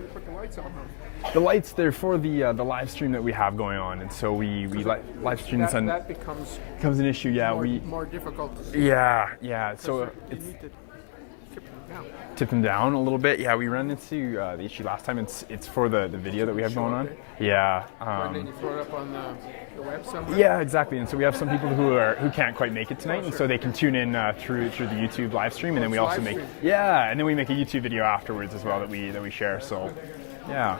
Why you put the lights on them? The lights, they're for the live stream that we have going on, and so we live stream this on. That becomes an issue, yeah. more difficult to see. Yeah. So You it's need to tip them down. tip them down a little bit. Yeah, we ran into the issue last time. It's for the video that we have going on. Yeah. And then you throw it up on the web somewhere. Yeah, exactly. And so we have some people who can't quite make it tonight, and so they can tune in through the YouTube live stream, and then we also make and then we make a YouTube video afterwards as well that we share. So, yeah.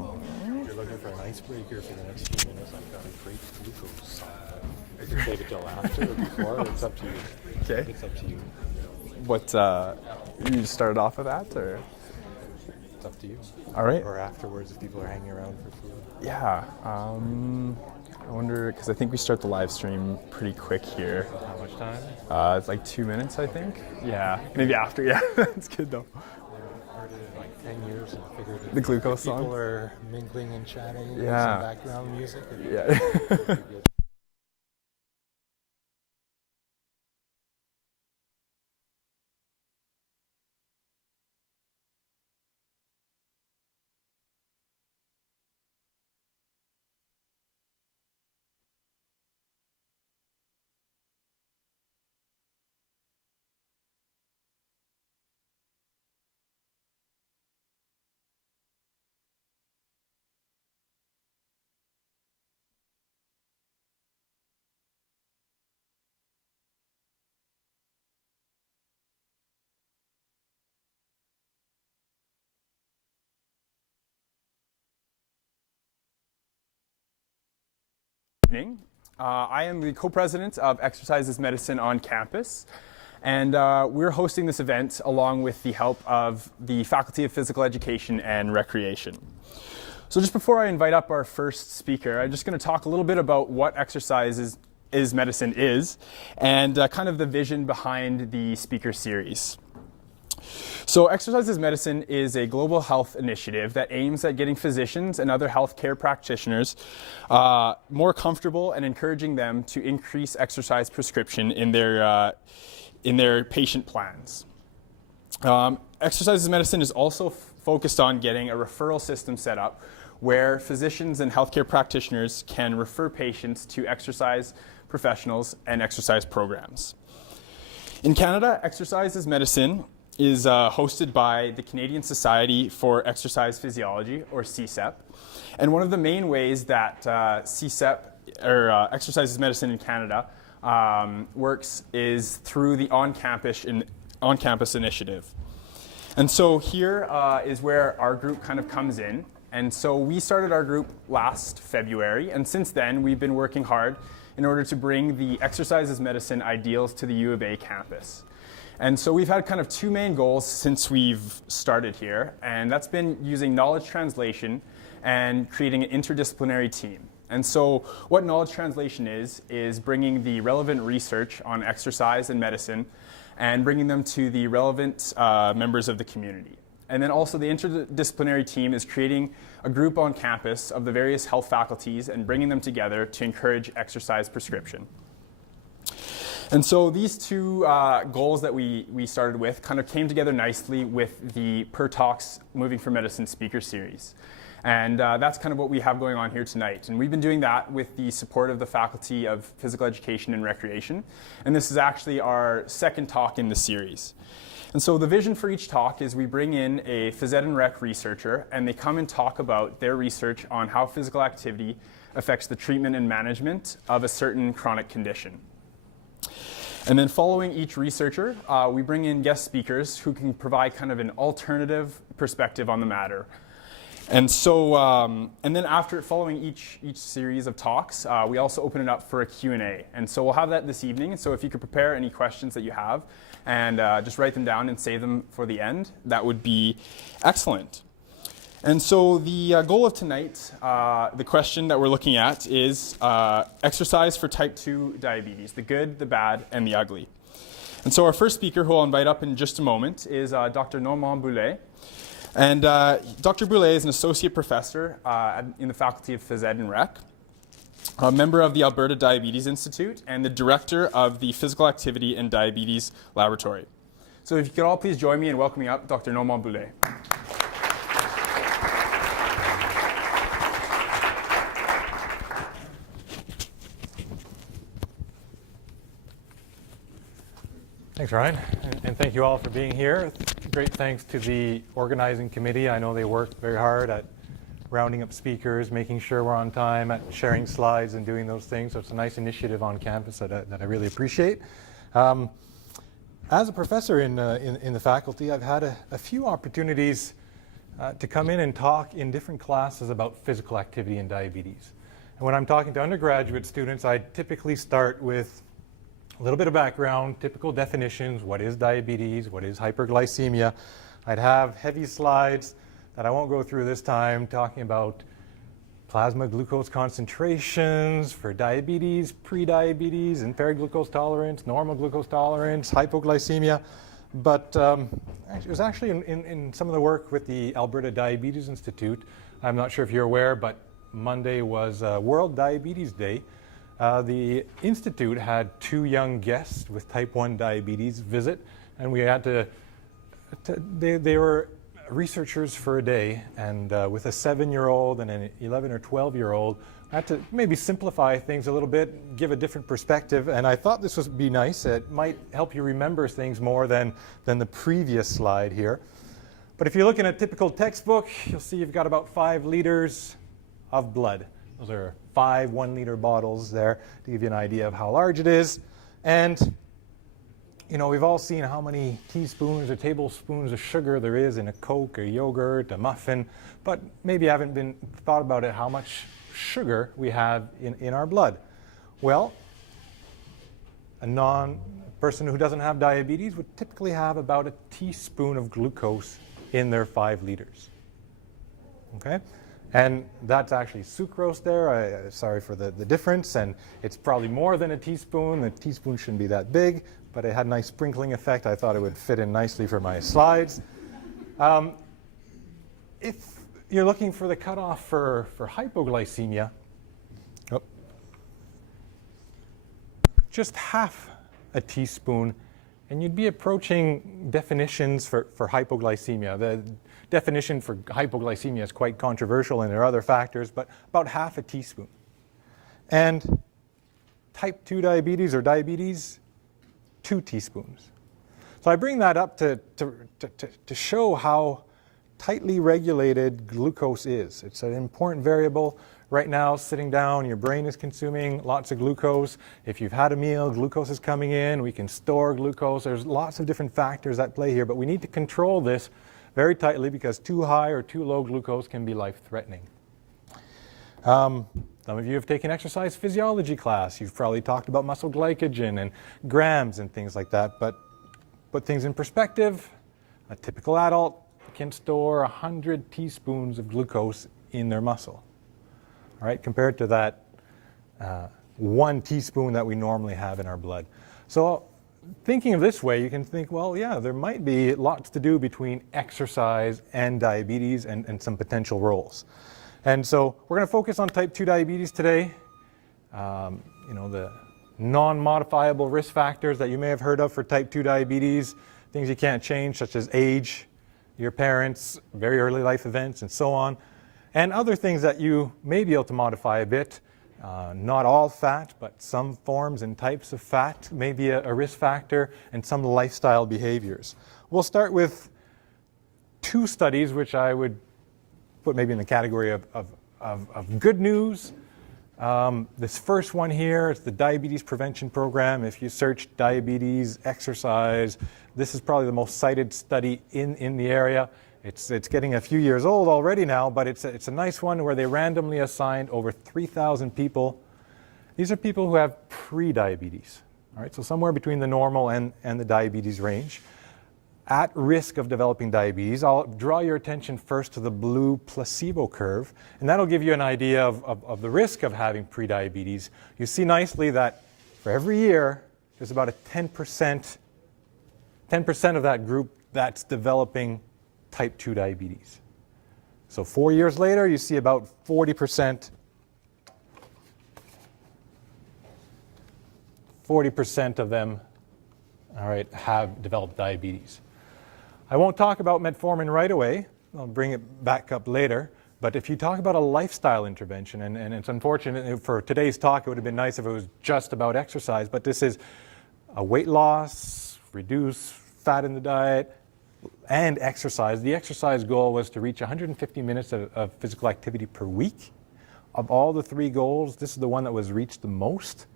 If you're looking for an icebreaker for the next few minutes, I've got a great glucose. I can save it till after or before. It's up to you. Okay. It's up to you. What you started off with that, or? It's up to you. All right. Or afterwards, if people are hanging around for food. Yeah. I wonder, because I think we start the live stream pretty quick here. How much time? It's like 2 minutes, I think. Yeah. Maybe after. Yeah. That's good though. I heard it in like 10 years and figured The glucose people song? are mingling and chatting with Yeah. some background music. Yeah. Evening. I am the co-president of Exercise is Medicine on campus, and we're hosting this event along with the help of the Faculty of Physical Education and Recreation. So just before I invite up our first speaker, I'm just going to talk a little bit about what Exercise is Medicine is, and kind of the vision behind the speaker series. So Exercise is Medicine is a global health initiative that aims at getting physicians and other healthcare practitioners more comfortable and encouraging them to increase exercise prescription in their patient plans. Exercise is Medicine is also focused on getting a referral system set up where physicians and healthcare practitioners can refer patients to exercise professionals and exercise programs. In Canada, Exercise is Medicine is hosted by the Canadian Society for Exercise Physiology, or CSEP. And one of the main ways that CSEP, or Exercise is Medicine in Canada, works is through the on-campus initiative. And so here is where our group kind of comes in. And so we started our group last February, and since then we've been working hard in order to bring the Exercise is Medicine ideals to the U of A campus. And so we've had kind of two main goals since we've started here, and that's been using knowledge translation and creating an interdisciplinary team. And so what knowledge translation is bringing the relevant research on exercise and medicine and bringing them to the relevant members of the community. And then also the interdisciplinary team is creating a group on campus of the various health faculties and bringing them together to encourage exercise prescription. And so these two goals that we started with kind of came together nicely with the PERTalks Moving for Medicine speaker series. And that's kind of what we have going on here tonight. And we've been doing that with the support of the Faculty of Physical Education and Recreation. And this is actually our second talk in the series. And so the vision for each talk is we bring in a phys ed and rec researcher, and they come and talk about their research on how physical activity affects the treatment and management of a certain chronic condition. And then following each researcher, we bring in guest speakers who can provide kind of an alternative perspective on the matter. And so, and then following each series of talks, we also open it up for a Q&A. And so we'll have that this evening. So if you could prepare any questions that you have and just write them down and save them for the end, that would be excellent. And so the goal of tonight, the question that we're looking at is exercise for type 2 diabetes, the good, the bad, and the ugly. And so our first speaker, who I'll invite up in just a moment, is Dr. Boulé. And Dr. Boulé is an associate professor in the Faculty of Phys Ed and Rec, a member of the Alberta Diabetes Institute, and the director of the Physical Activity and Diabetes Laboratory. So if you could all please join me in welcoming up Dr. Normand Boulé. Thanks, Ryan, and thank you all for being here. Great thanks to the organizing committee. I know they worked very hard at rounding up speakers, making sure we're on time, at sharing slides and doing those things. So it's a nice initiative on campus that I really appreciate. As a professor in the faculty, I've had a few opportunities to come in and talk in different classes about physical activity and diabetes. And when I'm talking to undergraduate students, I typically start with a little bit of background, typical definitions, what is diabetes, what is hyperglycemia. I'd have heavy slides that I won't go through this time talking about plasma glucose concentrations for diabetes, pre-diabetes, impaired glucose tolerance, normal glucose tolerance, hypoglycemia. But it was actually in some of the work with the Alberta Diabetes Institute. I'm not sure if you're aware, but Monday was World Diabetes Day. The Institute had 2 young guests with type 1 diabetes visit, and we had they were researchers for a day, and with a 7-year-old and an 11 or 12-year-old, I had to maybe simplify things a little bit, give a different perspective, and I thought this would be nice. It might help you remember things more than the previous slide here. But if you look in a typical textbook, you'll see you've got about 5 liters of blood. Those are 5 1-liter bottles there to give you an idea of how large it is. And you know, we've all seen how many teaspoons or tablespoons of sugar there is in a Coke, a yogurt, a muffin, but maybe haven't thought about it how much sugar we have in our blood. Well, a person who doesn't have diabetes would typically have about a teaspoon of glucose in their 5 liters. Okay? And that's actually sucrose there. Sorry for the difference. And it's probably more than a teaspoon. The teaspoon shouldn't be that big, but it had a nice sprinkling effect. I thought it would fit in nicely for my slides. If you're looking for the cutoff for hypoglycemia, just half a teaspoon, and you'd be approaching definitions for hypoglycemia. The definition for hypoglycemia is quite controversial, and there are other factors, but about half a teaspoon. And type 2 diabetes or diabetes, 2 teaspoons. So I bring that up to show how tightly regulated glucose is. It's an important variable. Right now, sitting down, your brain is consuming lots of glucose. If you've had a meal, glucose is coming in. We can store glucose. There's lots of different factors at play here, but we need to control this very tightly because too high or too low glucose can be life-threatening. Some of you have taken exercise physiology class. You've probably talked about muscle glycogen and grams and things like that, but put things in perspective, a typical adult can store 100 teaspoons of glucose in their muscle, all right, compared to that 1 teaspoon that we normally have in our blood. So thinking of this way, you can think, well, yeah, there might be lots to do between exercise and diabetes and some potential roles. And so we're going to focus on type 2 diabetes today. You know, the non-modifiable risk factors that you may have heard of for type 2 diabetes, things you can't change, such as age, your parents, very early life events, and so on. And other things that you may be able to modify a bit. Not all fat, but some forms and types of fat may be a risk factor, and some lifestyle behaviors. We'll start with 2 studies, which I would put maybe in the category of good news. This first one here is the Diabetes Prevention Program. If you search diabetes, exercise, this is probably the most cited study in the area. It's getting a few years old already now, but it's a nice one where they randomly assigned over 3,000 people. These are people who have pre-diabetes, all right? So somewhere between the normal and the diabetes range. At risk of developing diabetes, I'll draw your attention first to the blue placebo curve, and that'll give you an idea of the risk of having pre-diabetes. You see nicely that for every year, there's about a 10% of that group that's developing type 2 diabetes. So 4 years later, you see about 40% of them, all right, have developed diabetes. I won't talk about metformin right away. I'll bring it back up later. But if you talk about a lifestyle intervention, and it's unfortunate for today's talk, it would have been nice if it was just about exercise, but this is a weight loss, reduce fat in the diet, and exercise. The exercise goal was to reach 150 minutes of physical activity per week. Of all the 3 goals, this is the one that was reached the most.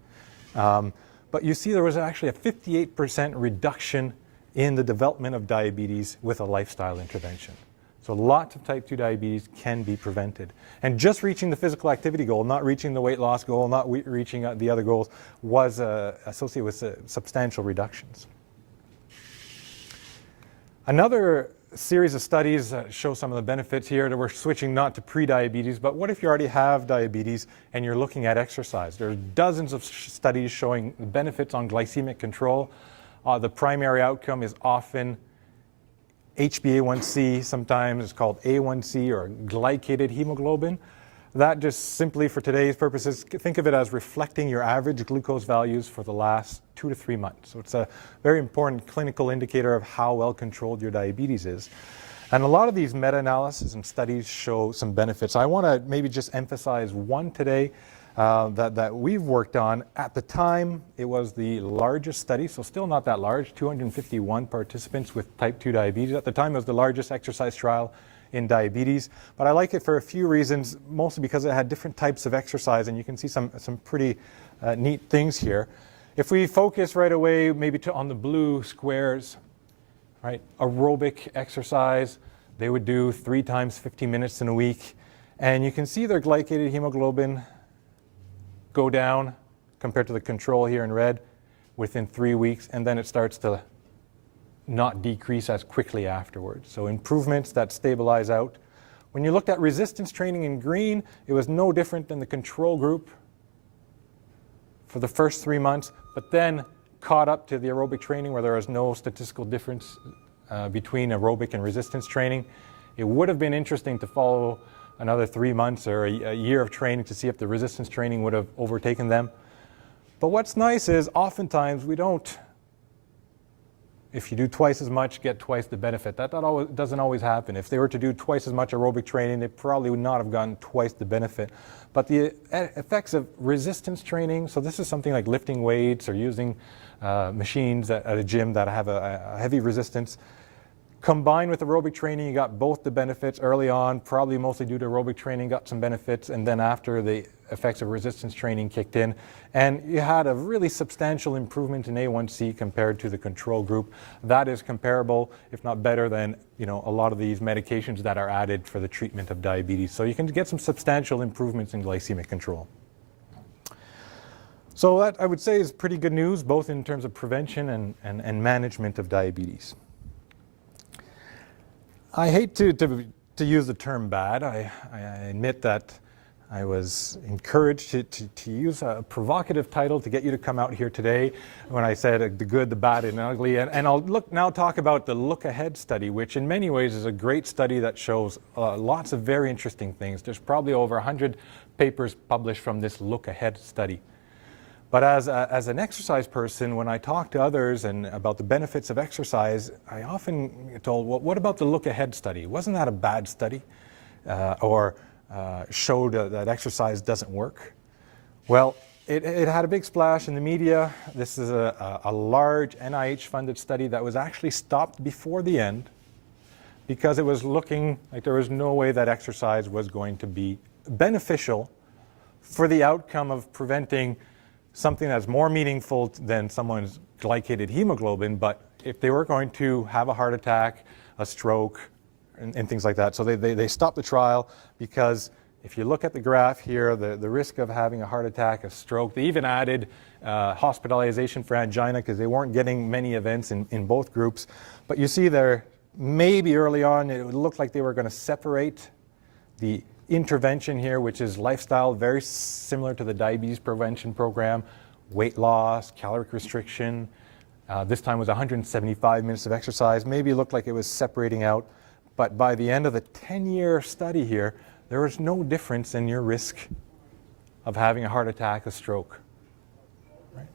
But you see there was actually a 58% reduction in the development of diabetes with a lifestyle intervention. So lots of type 2 diabetes can be prevented. And just reaching the physical activity goal, not reaching the weight loss goal, not reaching the other goals, was associated with substantial reductions. Another series of studies show some of the benefits here that we're switching not to pre-diabetes, but what if you already have diabetes and you're looking at exercise? There are dozens of studies showing benefits on glycemic control. The primary outcome is often HbA1c, sometimes it's called A1c or glycated hemoglobin. That just simply for today's purposes, think of it as reflecting your average glucose values for the last 2 to 3 months. So it's a very important clinical indicator of how well controlled your diabetes is. And a lot of these meta-analyses and studies show some benefits. I want to maybe just emphasize one today that we've worked on. At the time, it was the largest study, so still not that large, 251 participants with type 2 diabetes. At the time, it was the largest exercise trial in diabetes, but I like it for a few reasons, mostly because it had different types of exercise, and you can see some pretty neat things here. If we focus right away maybe on the blue squares, right, aerobic exercise, they would do 3 times 50 minutes in a week, and you can see their glycated hemoglobin go down compared to the control here in red within 3 weeks, and then it starts to not decrease as quickly afterwards. So improvements that stabilize out. When you looked at resistance training in green, it was no different than the control group for the first 3 months, but then caught up to the aerobic training where there was no statistical difference between aerobic and resistance training. It would have been interesting to follow another 3 months or a year of training to see if the resistance training would have overtaken them. But what's nice is oftentimes we don't, if you do twice as much, get twice the benefit. That doesn't always happen. If they were to do twice as much aerobic training, they probably would not have gotten twice the benefit. But the effects of resistance training, so this is something like lifting weights or using machines at a gym that have a heavy resistance. Combined with aerobic training, you got both the benefits early on, probably mostly due to aerobic training, got some benefits, and then after the effects of resistance training kicked in, and you had a really substantial improvement in A1C compared to the control group. That is comparable, if not better, than a lot of these medications that are added for the treatment of diabetes. So you can get some substantial improvements in glycemic control. So that, I would say, is pretty good news, both in terms of prevention and management of diabetes. I hate to use the term bad. I admit that I was encouraged to use a provocative title to get you to come out here today when I said the good, the bad, and ugly. And I'll now talk about the Look Ahead study, which in many ways is a great study that shows lots of very interesting things. There's probably over 100 papers published from this Look Ahead study. But as an exercise person, when I talk to others and about the benefits of exercise, I often get told, well, what about the Look Ahead study? Wasn't that a bad study? Or showed that exercise doesn't work? Well, it had a big splash in the media. This is a large NIH-funded study that was actually stopped before the end because it was looking like there was no way that exercise was going to be beneficial for the outcome of preventing something that's more meaningful than someone's glycated hemoglobin, but if they were going to have a heart attack, a stroke, and things like that. So they stopped the trial because if you look at the graph here, the risk of having a heart attack, a stroke, they even added hospitalization for angina because they weren't getting many events in both groups. But you see there, maybe early on, it looked like they were going to separate the intervention here, which is lifestyle, very similar to the diabetes prevention program, weight loss, caloric restriction. This time was 175 minutes of exercise. Maybe it looked like it was separating out, but by the end of the 10-year study here, there was no difference in your risk of having a heart attack, a stroke. Right?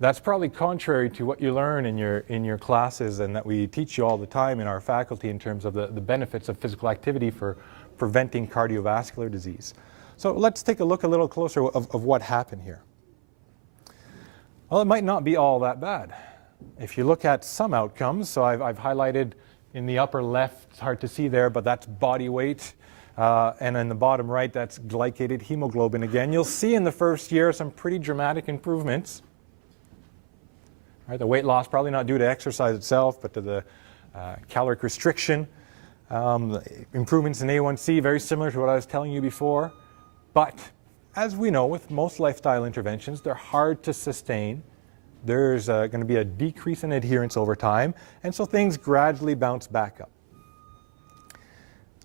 That's probably contrary to what you learn in your classes and that we teach you all the time in our faculty in terms of the benefits of physical activity for preventing cardiovascular disease. So let's take a look a little closer of what happened here. Well, it might not be all that bad. If you look at some outcomes, so I've highlighted in the upper left, it's hard to see there, but that's body weight. And in the bottom right, that's glycated hemoglobin again. You'll see in the first year some pretty dramatic improvements. Right, the weight loss probably not due to exercise itself, but to the caloric restriction. Improvements in A1C, very similar to what I was telling you before. But as we know, with most lifestyle interventions, they're hard to sustain. There's going to be a decrease in adherence over time, and so things gradually bounce back up.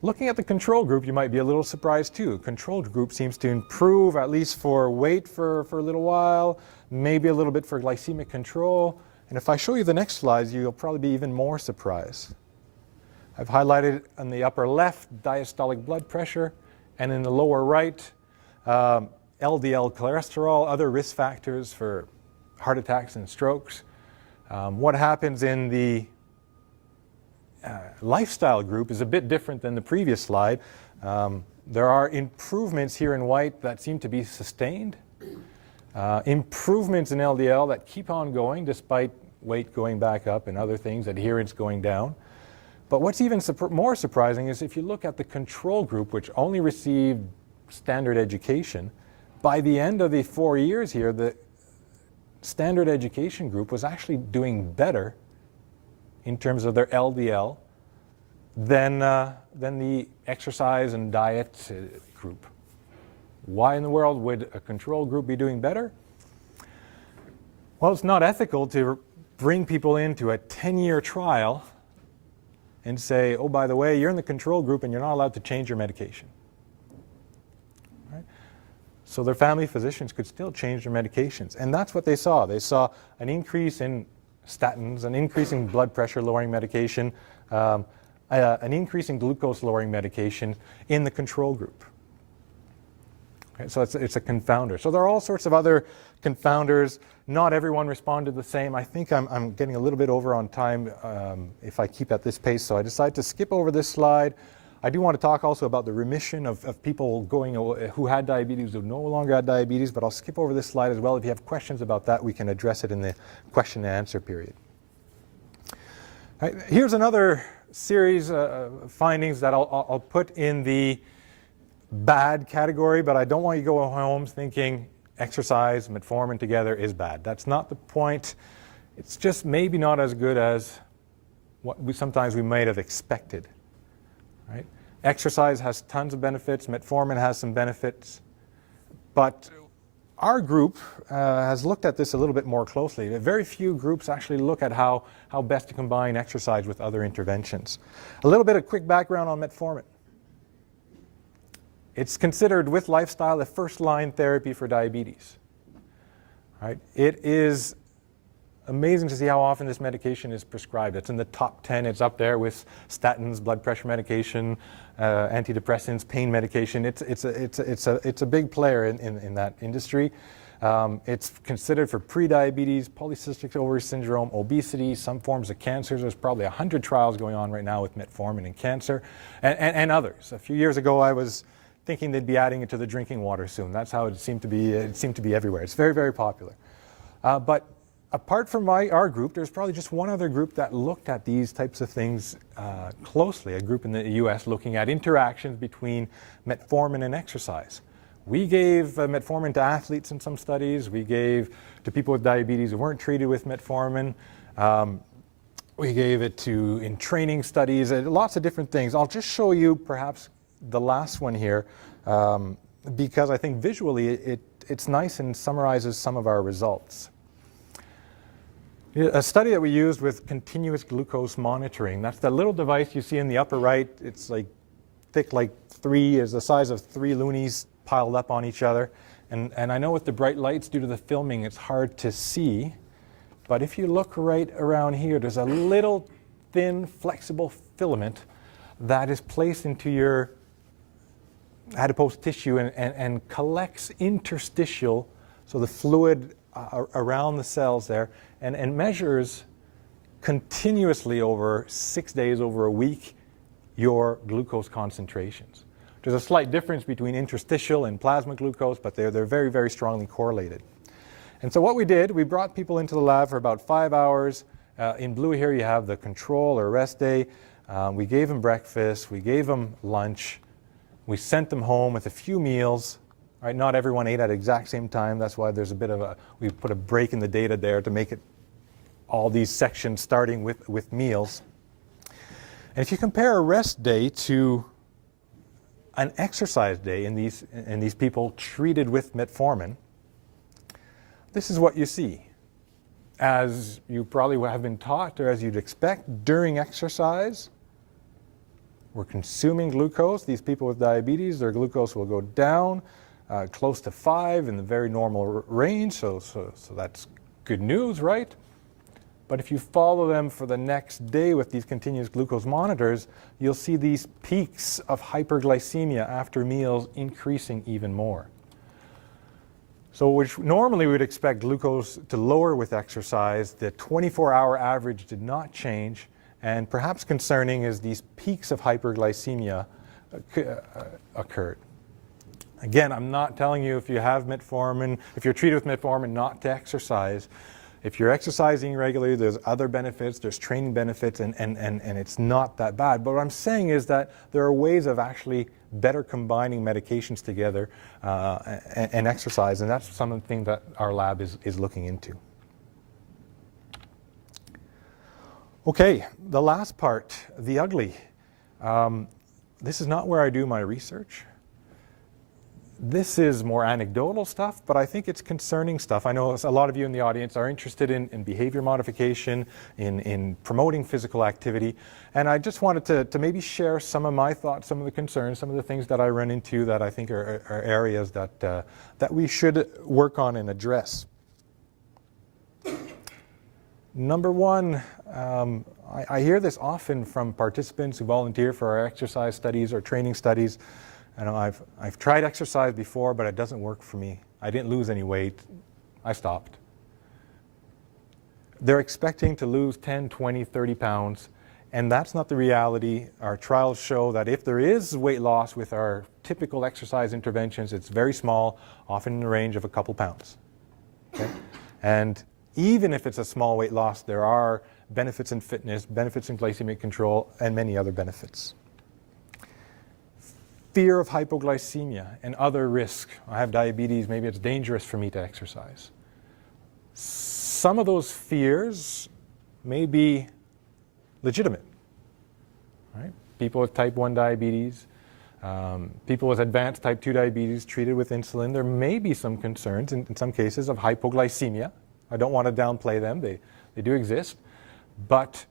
Looking at the control group, you might be a little surprised too. Control group seems to improve, at least for weight for a little while, maybe a little bit for glycemic control. And if I show you the next slides, you'll probably be even more surprised. I've highlighted on the upper left diastolic blood pressure, and in the lower right, LDL cholesterol, other risk factors for heart attacks and strokes. What happens in the lifestyle group is a bit different than the previous slide. There are improvements here in white that seem to be sustained. Improvements in LDL that keep on going despite weight going back up and other things, adherence going down. But what's even more surprising is if you look at the control group, which only received standard education, by the end of the 4 years here, the standard education group was actually doing better in terms of their LDL than the exercise and diet group. Why in the world would a control group be doing better? Well, it's not ethical to bring people into a 10-year trial and say, oh, by the way, you're in the control group and you're not allowed to change your medication. Right? So their family physicians could still change their medications. And that's what they saw. They saw an increase in statins, an increase in blood pressure lowering medication, an increase in glucose lowering medication in the control group. Okay, so it's a confounder. So there are all sorts of other confounders. Not everyone responded the same. I think I'm getting a little bit over on time if I keep at this pace, so I decided to skip over this slide. I do want to talk also about the remission of people who had diabetes who no longer had diabetes, but I'll skip over this slide as well. If you have questions about that, we can address it in the question and answer period. Right, here's another series of findings that I'll put in the bad category, but I don't want you to go home thinking exercise, metformin together is bad. That's not the point. It's just maybe not as good as what sometimes we might have expected. Right? Exercise has tons of benefits. Metformin has some benefits. But our group has looked at this a little bit more closely. Very few groups actually look at how best to combine exercise with other interventions. A little bit of quick background on metformin. It's considered, with lifestyle, a first-line therapy for diabetes. Right? It is amazing to see how often this medication is prescribed. It's in the top 10. It's up there with statins, blood pressure medication, antidepressants, pain medication. It's a big player in that industry. It's considered for prediabetes, polycystic ovary syndrome, obesity, some forms of cancers. There's probably 100 trials going on right now with metformin in cancer, and others. A few years ago, I was thinking they'd be adding it to the drinking water soon. That's how it seemed to be. It seemed to be everywhere. It's very, very popular. But apart from our group, there's probably just one other group that looked at these types of things closely, a group in the US looking at interactions between metformin and exercise. We gave metformin to athletes in some studies. We gave to people with diabetes who weren't treated with metformin. We gave it in training studies, lots of different things. I'll just show you perhaps the last one here because I think visually it's nice and summarizes some of our results. A study that we used with continuous glucose monitoring. That's that little device you see in the upper right. It's like thick, like is the size of 3 loonies piled up on each other. And I know with the bright lights due to the filming, it's hard to see. But if you look right around here, there's a little thin, flexible filament that is placed into your adipose tissue and collects interstitial, so the fluid around the cells there, and measures continuously over 6 days, over a week, your glucose concentrations. There's a slight difference between interstitial and plasma glucose, but they're very, very strongly correlated. And so what we did, we brought people into the lab for about 5 hours. In blue here you have the control or rest day. We gave them breakfast, we gave them lunch, we sent them home with a few meals. Right, not everyone ate at the exact same time. That's why there's a bit of we put a break in the data there to make it all these sections starting with meals. And if you compare a rest day to an exercise day in these people treated with metformin, this is what you see. As you probably have been taught, or as you'd expect, during exercise, we're consuming glucose. These people with diabetes, their glucose will go down close to 5 in the very normal range, so that's good news, right? But if you follow them for the next day with these continuous glucose monitors, you'll see these peaks of hyperglycemia after meals increasing even more. So which normally we would expect glucose to lower with exercise, the 24-hour average did not change, and perhaps concerning is these peaks of hyperglycemia occurred. Again, I'm not telling you if you have metformin, if you're treated with metformin, not to exercise. If you're exercising regularly, there's other benefits, there's training benefits, and it's not that bad. But what I'm saying is that there are ways of actually better combining medications together and exercise, and that's something that our lab is looking into. Okay, the last part, the ugly. This is not where I do my research. This is more anecdotal stuff, but I think it's concerning stuff. I know a lot of you in the audience are interested in behavior modification, in promoting physical activity, and I just wanted to maybe share some of my thoughts, some of the concerns, some of the things that I run into that I think are areas that we should work on and address. Number one, I hear this often from participants who volunteer for our exercise studies or training studies. I know I've tried exercise before, but it doesn't work for me. I didn't lose any weight. I stopped. They're expecting to lose 10, 20, 30 pounds, and that's not the reality. Our trials show that if there is weight loss with our typical exercise interventions, it's very small, often in the range of a couple pounds. Okay? And even if it's a small weight loss, there are benefits in fitness, benefits in glycemic control, and many other benefits. Fear of hypoglycemia and other risks. I have diabetes, maybe it's dangerous for me to exercise. Some of those fears may be legitimate. Right? People with type 1 diabetes, people with advanced type 2 diabetes treated with insulin, there may be some concerns in some cases of hypoglycemia. I don't want to downplay them, they do exist, but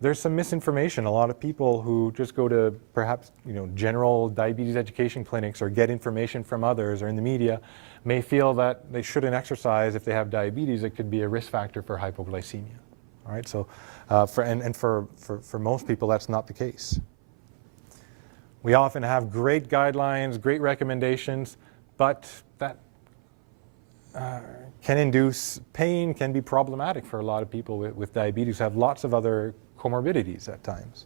there's some misinformation. A lot of people who just go to perhaps general diabetes education clinics or get information from others or in the media may feel that they shouldn't exercise if they have diabetes. It could be a risk factor for hypoglycemia. All right, so for most people that's not the case. We often have great guidelines, great recommendations, but that can induce pain, can be problematic for a lot of people with diabetes who have lots of other comorbidities at times.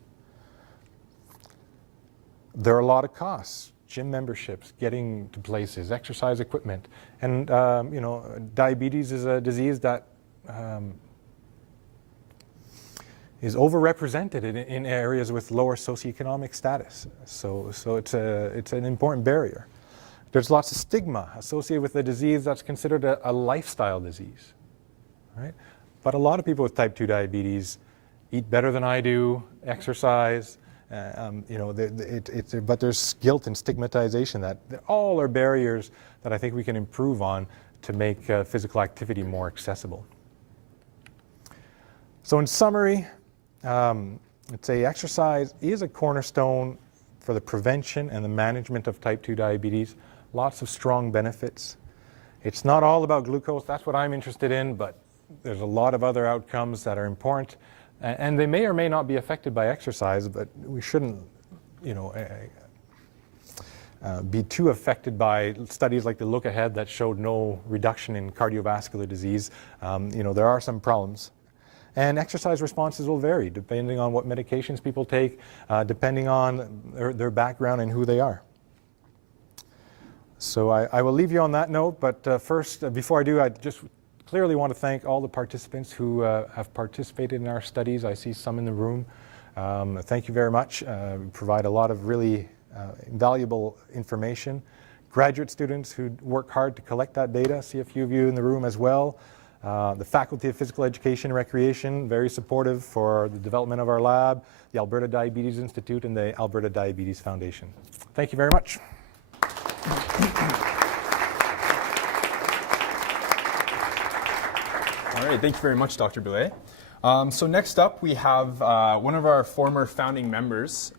There are a lot of costs, gym memberships, getting to places, exercise equipment, and diabetes is a disease that is overrepresented in areas with lower socioeconomic status. So it's an important barrier. There's lots of stigma associated with the disease that's considered a lifestyle disease, right? But a lot of people with type 2 diabetes eat better than I do, exercise, but there's guilt and stigmatization that all are barriers that I think we can improve on to make physical activity more accessible. So in summary, I'd say exercise is a cornerstone for the prevention and the management of type 2 diabetes. Lots of strong benefits. It's not all about glucose, that's what I'm interested in, but there's a lot of other outcomes that are important. And they may or may not be affected by exercise, but we shouldn't be too affected by studies like the Look Ahead that showed no reduction in cardiovascular disease. There are some problems. And exercise responses will vary depending on what medications people take, depending on their background and who they are. So I will leave you on that note, but first, before I do, I just clearly want to thank all the participants who have participated in our studies. I see some in the room. Thank you very much. We provide a lot of really invaluable information. Graduate students who work hard to collect that data, see a few of you in the room as well. The Faculty of Physical Education and Recreation, very supportive for the development of our lab, the Alberta Diabetes Institute, and the Alberta Diabetes Foundation. Thank you very much. All right, thank you very much, Dr. Boulé. So next up, we have one of our former founding members,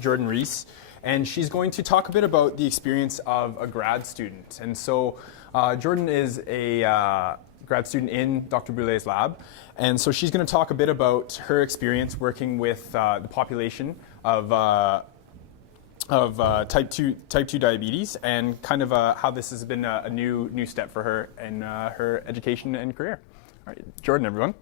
Jordan Reese, and she's going to talk a bit about the experience of a grad student. And so Jordan is a grad student in Dr. Boulé's lab, and so she's going to talk a bit about her experience working with the population of type 2 diabetes, and kind of how this has been a new step for her in her education and career. All right, Jordan, everyone.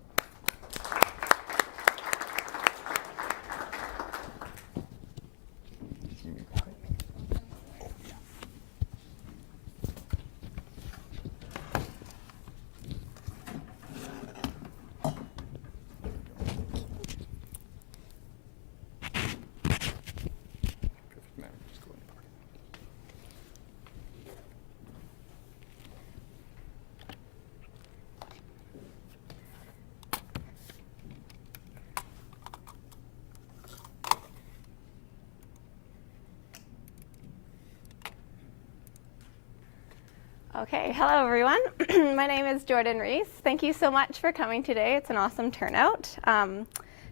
Okay, hello everyone. My name is Jordan Reese. Thank you so much for coming today. It's an awesome turnout.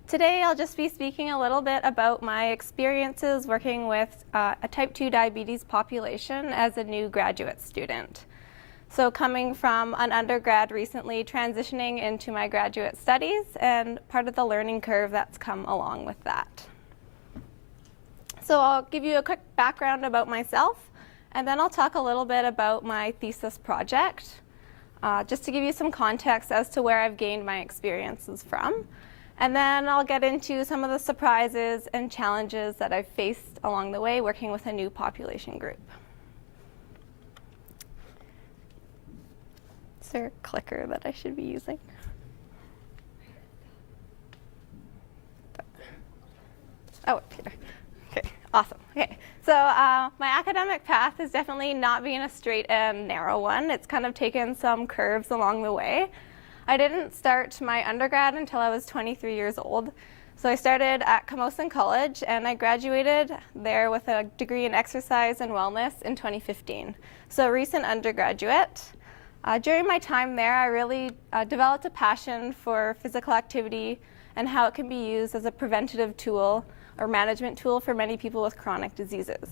Today I'll just be speaking a little bit about my experiences working with a type 2 diabetes population as a new graduate student. So coming from an undergrad recently, transitioning into my graduate studies, and part of the learning curve that's come along with that. So I'll give you a quick background about myself, and then I'll talk a little bit about my thesis project, just to give you some context as to where I've gained my experiences from. And then I'll get into some of the surprises and challenges that I've faced along the way working with a new population group. Is there a clicker that I should be using? Oh, up here. Okay, awesome. Okay, so my academic path has definitely not been a straight and narrow one. It's kind of taken some curves along the way. I didn't start my undergrad until I was 23 years old. So I started at Camosun College, and I graduated there with a degree in exercise and wellness in 2015. So a recent undergraduate. During my time there, I really developed a passion for physical activity and how it can be used as a preventative tool or management tool for many people with chronic diseases.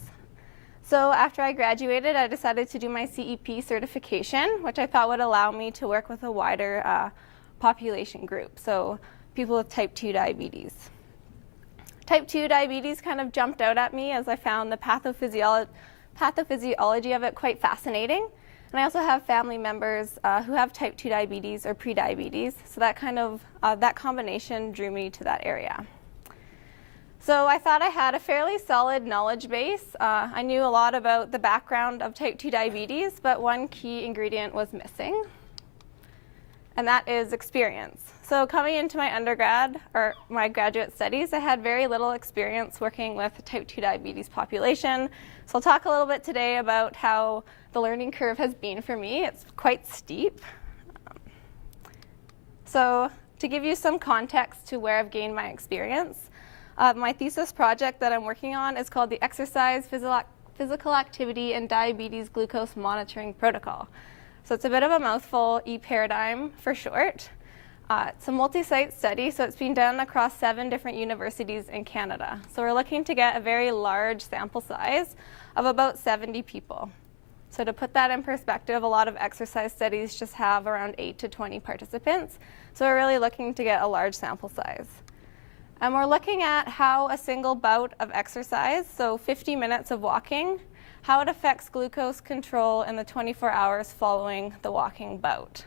So after I graduated, I decided to do my CEP certification, which I thought would allow me to work with a wider population group, so people with type 2 diabetes. Type 2 diabetes kind of jumped out at me as I found the pathophysiology of it quite fascinating. And I also have family members who have type 2 diabetes or prediabetes, so that kind of, that combination drew me to that area. So I thought I had a fairly solid knowledge base. I knew a lot about the background of type 2 diabetes, but one key ingredient was missing, and that is experience. So coming into my undergrad or my graduate studies, I had very little experience working with a type 2 diabetes population. So I'll talk a little bit today about how the learning curve has been for me. It's quite steep. So to give you some context to where I've gained my experience, my thesis project that I'm working on is called the Exercise, Physical Activity, and Diabetes Glucose Monitoring Protocol. So it's a bit of a mouthful, eParadigm for short. It's a multi-site study, so it's been done across 7 different universities in Canada. So we're looking to get a very large sample size of about 70 people. So to put that in perspective, a lot of exercise studies just have around 8 to 20 participants. So we're really looking to get a large sample size. And we're looking at how a single bout of exercise, so 50 minutes of walking, how it affects glucose control in the 24 hours following the walking bout.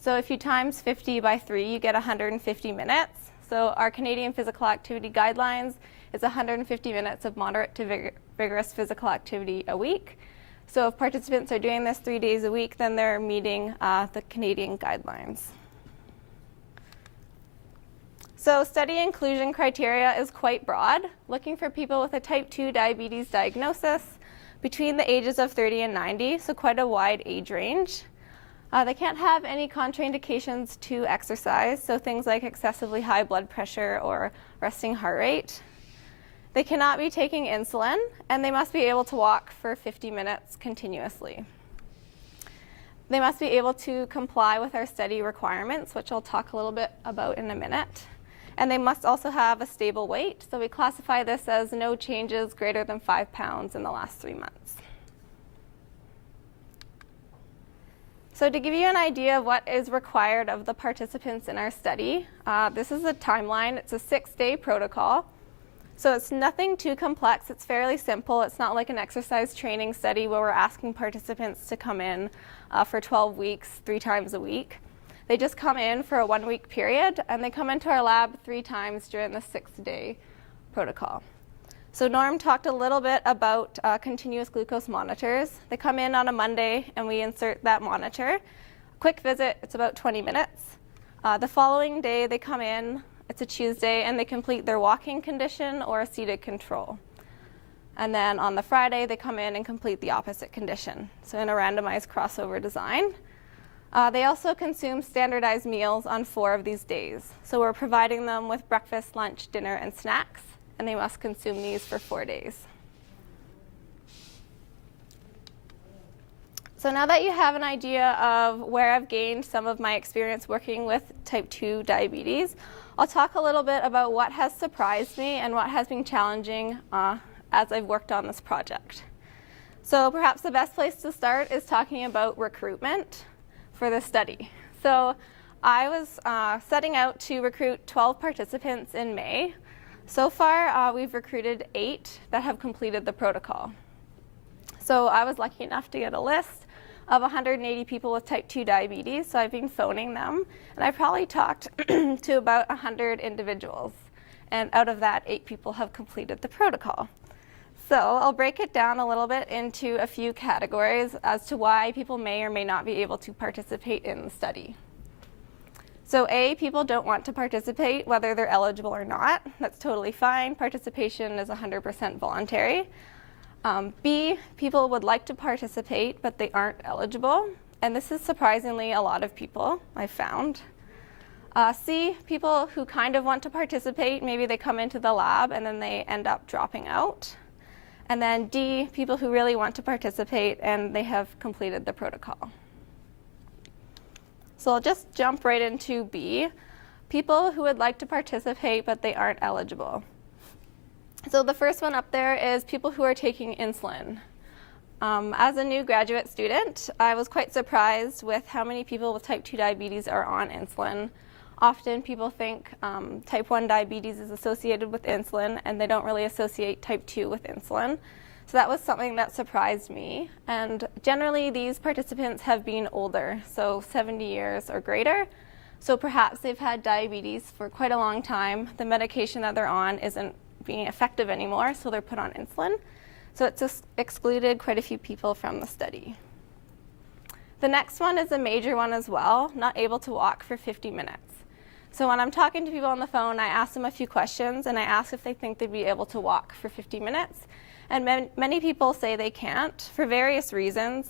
So if you times 50 by 3, you get 150 minutes. So our Canadian Physical Activity Guidelines is 150 minutes of moderate to vigorous physical activity a week. So if participants are doing this 3 days a week, then they're meeting the Canadian guidelines. So study inclusion criteria is quite broad, looking for people with a type 2 diabetes diagnosis between the ages of 30 and 90, so quite a wide age range. They can't have any contraindications to exercise, so things like excessively high blood pressure or resting heart rate. They cannot be taking insulin, and they must be able to walk for 50 minutes continuously. They must be able to comply with our study requirements, which I'll talk a little bit about in a minute. And they must also have a stable weight, so we classify this as no changes greater than 5 pounds in the last 3 months. So to give you an idea of what is required of the participants in our study, this is a timeline. It's a 6-day protocol. So it's nothing too complex. It's fairly simple. It's not like an exercise training study where we're asking participants to come in for 12 weeks, 3 times a week. They just come in for a 1-week period, and they come into our lab 3 times during the 6-day protocol. So Norm talked a little bit about continuous glucose monitors. They come in on a Monday, and we insert that monitor. Quick visit, it's about 20 minutes. The following day, they come in, it's a Tuesday, and they complete their walking condition or a seated control. And then on the Friday, they come in and complete the opposite condition, so in a randomized crossover design. They also consume standardized meals on 4 of these days. So we're providing them with breakfast, lunch, dinner, and snacks, and they must consume these for 4 days. So now that you have an idea of where I've gained some of my experience working with type 2 diabetes, I'll talk a little bit about what has surprised me and what has been challenging as I've worked on this project. So perhaps the best place to start is talking about recruitment for the study. So I was setting out to recruit 12 participants in May. So far, we've recruited 8 that have completed the protocol. So I was lucky enough to get a list of 180 people with type 2 diabetes, so I've been phoning them, and I probably talked to about 100 individuals, and out of that, 8 people have completed the protocol. So I'll break it down a little bit into a few categories as to why people may or may not be able to participate in the study. So A, people don't want to participate whether they're eligible or not. That's totally fine. Participation is 100% voluntary. B, people would like to participate, but they aren't eligible. And this is surprisingly a lot of people, I've found. C, people who kind of want to participate, maybe they come into the lab and then they end up dropping out. And then D, people who really want to participate and they have completed the protocol. So I'll just jump right into B, people who would like to participate but they aren't eligible. So the first one up there is people who are taking insulin. As a new graduate student, I was quite surprised with how many people with type 2 diabetes are on insulin. Often people think type 1 diabetes is associated with insulin, and they don't really associate type 2 with insulin. So that was something that surprised me. And generally, these participants have been older, so 70 years or greater. So perhaps they've had diabetes for quite a long time. The medication that they're on isn't being effective anymore, so they're put on insulin. So it's excluded quite a few people from the study. The next one is a major one as well, not able to walk for 50 minutes. So when I'm talking to people on the phone, I ask them a few questions, and I ask if they think they'd be able to walk for 50 minutes. And many people say they can't for various reasons.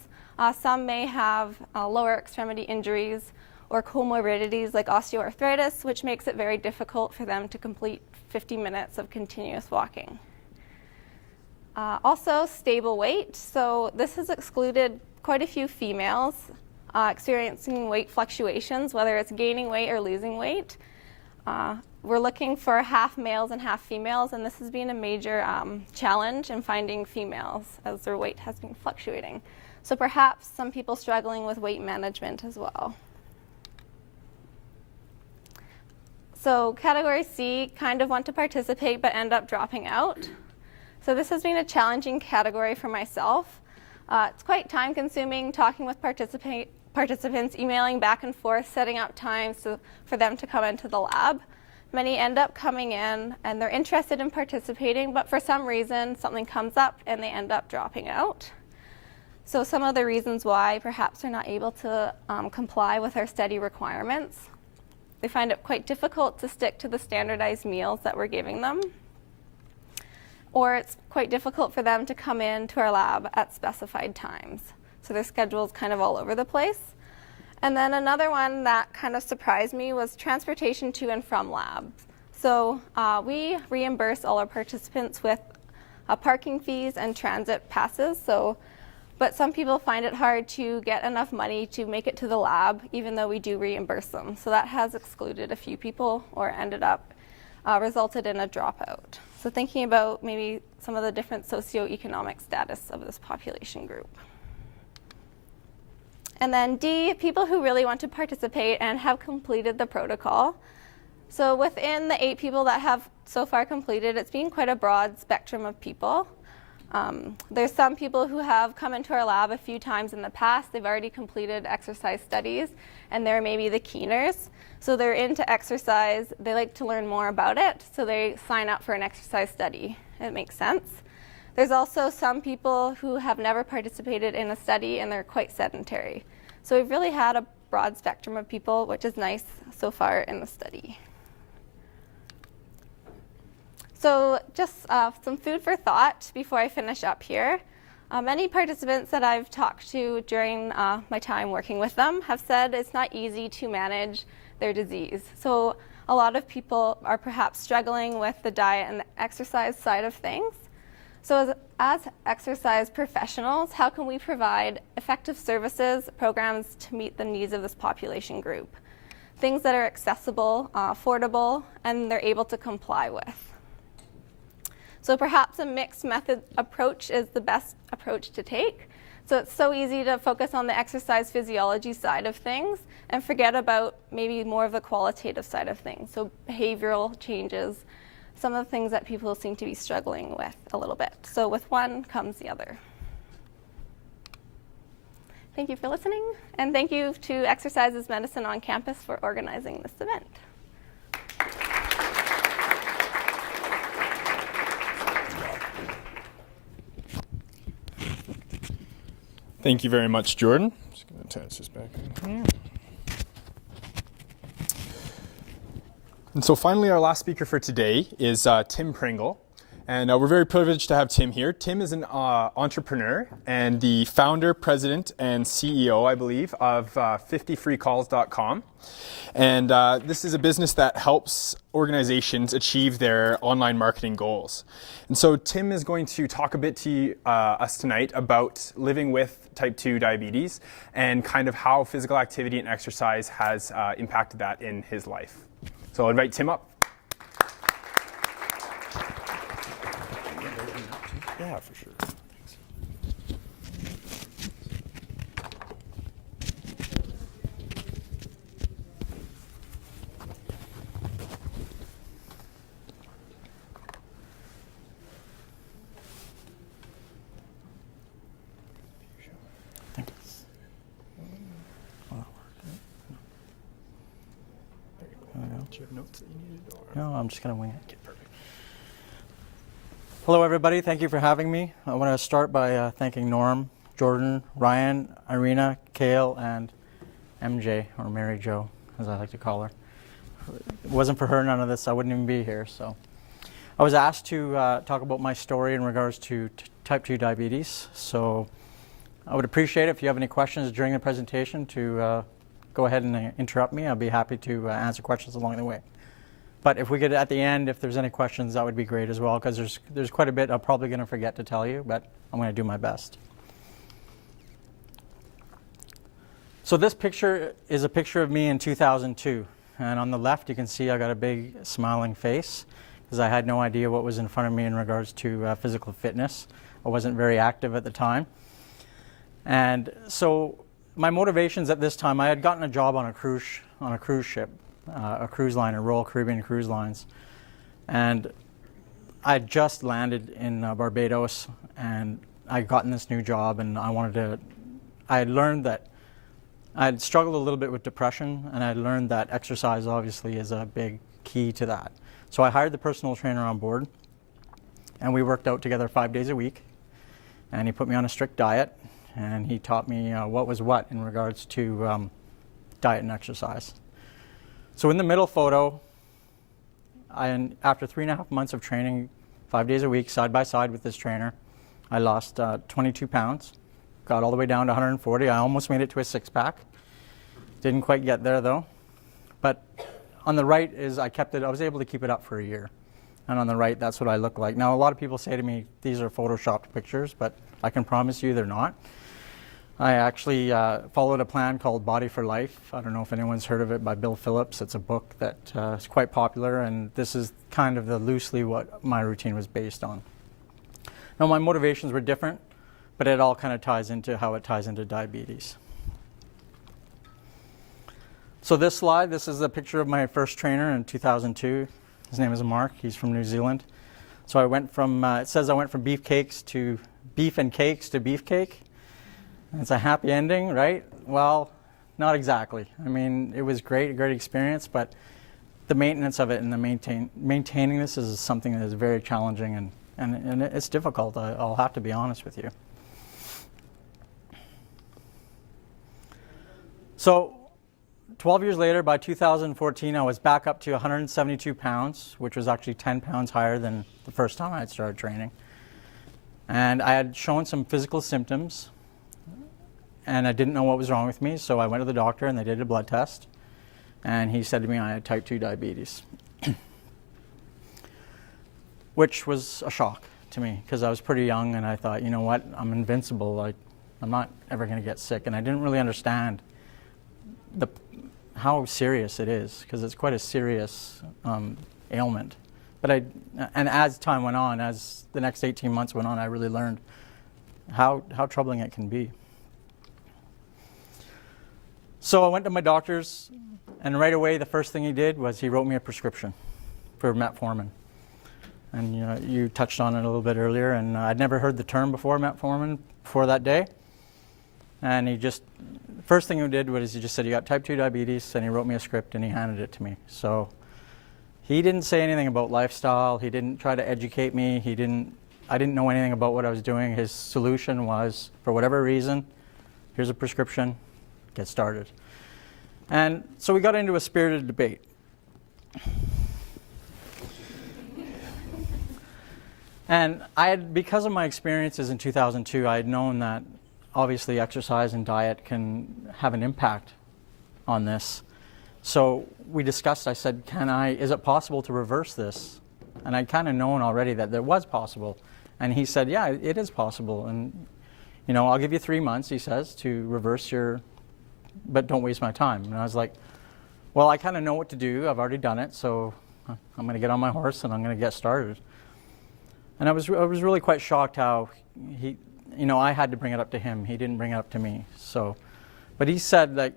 Some may have lower extremity injuries or comorbidities like osteoarthritis, which makes it very difficult for them to complete 50 minutes of continuous walking. Also, stable weight. So this has excluded quite a few females experiencing weight fluctuations, whether it's gaining weight or losing weight. We're looking for half males and half females, and this has been a major challenge in finding females as their weight has been fluctuating. So perhaps some people struggling with weight management as well. So category C kind of want to participate but end up dropping out. So this has been a challenging category for myself. It's quite time consuming talking with participants, emailing back and forth, setting up times for them to come into the lab. Many end up coming in and they're interested in participating, but for some reason something comes up and they end up dropping out. So some of the reasons why perhaps they're not able to comply with our study requirements. They find it quite difficult to stick to the standardized meals that we're giving them. Or it's quite difficult for them to come into our lab at specified times. So their schedule is kind of all over the place. And then another one that kind of surprised me was transportation to and from labs. So we reimburse all our participants with parking fees and transit passes. But some people find it hard to get enough money to make it to the lab, even though we do reimburse them. So that has excluded a few people or ended up resulted in a dropout. So thinking about maybe some of the different socioeconomic status of this population group. And then D, people who really want to participate and have completed the protocol. So within the 8 people that have so far completed, it's been quite a broad spectrum of people. There's some people who have come into our lab a few times in the past. They've already completed exercise studies, and they're maybe the keeners. So they're into exercise. They like to learn more about it, so they sign up for an exercise study. It makes sense. There's also some people who have never participated in a study, and they're quite sedentary. So we've really had a broad spectrum of people, which is nice so far in the study. So just some food for thought before I finish up here. Many participants that I've talked to during my time working with them have said it's not easy to manage their disease. So a lot of people are perhaps struggling with the diet and the exercise side of things. So as exercise professionals, how can we provide effective services, programs to meet the needs of this population group? Things that are accessible, affordable, and they're able to comply with. So perhaps a mixed method approach is the best approach to take. So it's so easy to focus on the exercise physiology side of things and forget about maybe more of the qualitative side of things. So behavioral changes, some of the things that people seem to be struggling with a little bit. So with one comes the other. Thank you for listening, and thank you to Exercises Medicine on Campus for organizing this event. Thank you very much, Jordan. Just going to attach this back in here. And so finally, our last speaker for today is Tim Pringle. And we're very privileged to have Tim here. Tim is an entrepreneur and the founder, president, and CEO, I believe, of 50freecalls.com. And this is a business that helps organizations achieve their online marketing goals. And so Tim is going to talk a bit to us tonight about living with type 2 diabetes and kind of how physical activity and exercise has impacted that in his life. So I'll invite Tim up. Yeah, for sure. Thanks. Thank you. Do you have notes that you needed? Or? No, I'm just going to wing it. Okay, perfect. Hello, everybody. Thank you for having me. I want to start by thanking Norm, Jordan, Ryan, Irina, Kale, and MJ, or Mary Jo, as I like to call her. If it wasn't for her, none of this, I wouldn't even be here. So, I was asked to talk about my story in regards to type 2 diabetes. So, I would appreciate it if you have any questions during the presentation to go ahead and interrupt me. I'll be happy to answer questions along the way. But if we could, at the end, if there's any questions, that would be great as well, because there's quite a bit I'm probably going to forget to tell you, but I'm going to do my best. So this picture is a picture of me in 2002. And on the left, you can see I got a big smiling face, because I had no idea what was in front of me in regards to physical fitness. I wasn't very active at the time. And so my motivations at this time, I had gotten a job on a cruise ship. a cruise liner, Royal Caribbean Cruise Lines. And I had just landed in Barbados, and I had gotten this new job, and I had learned that I had struggled a little bit with depression, and I had learned that exercise obviously is a big key to that. So I hired the personal trainer on board, and we worked out together 5 days a week, and he put me on a strict diet, and he taught me what was what in regards to diet and exercise. So in the middle photo, after 3.5 months of training 5 days a week, side by side with this trainer, I lost 22 pounds, got all the way down to 140. I almost made it to a six-pack. Didn't quite get there though. But on the right I was able to keep it up for a year. And on the right, that's what I look like. Now, a lot of people say to me, these are photoshopped pictures, but I can promise you they're not. I actually followed a plan called Body for Life. I don't know if anyone's heard of it, by Bill Phillips. It's a book that is quite popular, and this is kind of loosely what my routine was based on. Now, my motivations were different, but it all kind of ties into how it ties into diabetes. So this slide, this is a picture of my first trainer in 2002. His name is Mark. He's from New Zealand. So I went from, it says I went from beef and cakes to beefcake. It's a happy ending, right? Well, not exactly. I mean, it was great, a great experience, but the maintenance of it and maintaining this is something that is very challenging, and it's difficult. I'll have to be honest with you. So 12 years later, by 2014, I was back up to 172 pounds, which was actually 10 pounds higher than the first time I had started training. And I had shown some physical symptoms, and I didn't know what was wrong with me, so I went to the doctor and they did a blood test, and he said to me I had type 2 diabetes, which was a shock to me because I was pretty young, and I thought, you know what, I'm invincible, I'm not ever going to get sick, and I didn't really understand how serious it is, because it's quite a serious ailment. But and as time went on, as the next 18 months went on, I really learned how troubling it can be. So I went to my doctor's, and right away the first thing he did was he wrote me a prescription for Metformin. And you touched on it a little bit earlier, and I'd never heard the term before, Metformin, before that day. And first thing he did was he just said, you got type 2 diabetes, and he wrote me a script and he handed it to me. So he didn't say anything about lifestyle. He didn't try to educate me. I didn't know anything about what I was doing. His solution was, for whatever reason, here's a prescription, get started. And so we got into a spirited debate. And because of my experiences in 2002, I had known that obviously exercise and diet can have an impact on this. So we discussed, I said, is it possible to reverse this? And I'd kind of known already that it was possible. And he said, yeah, it is possible. And, I'll give you 3 months, he says, to reverse but don't waste my time. And I was like, well, I kind of know what to do. I've already done it. So I'm going to get on my horse and I'm going to get started. And I was really quite shocked how I had to bring it up to him. He didn't bring it up to me. But he said that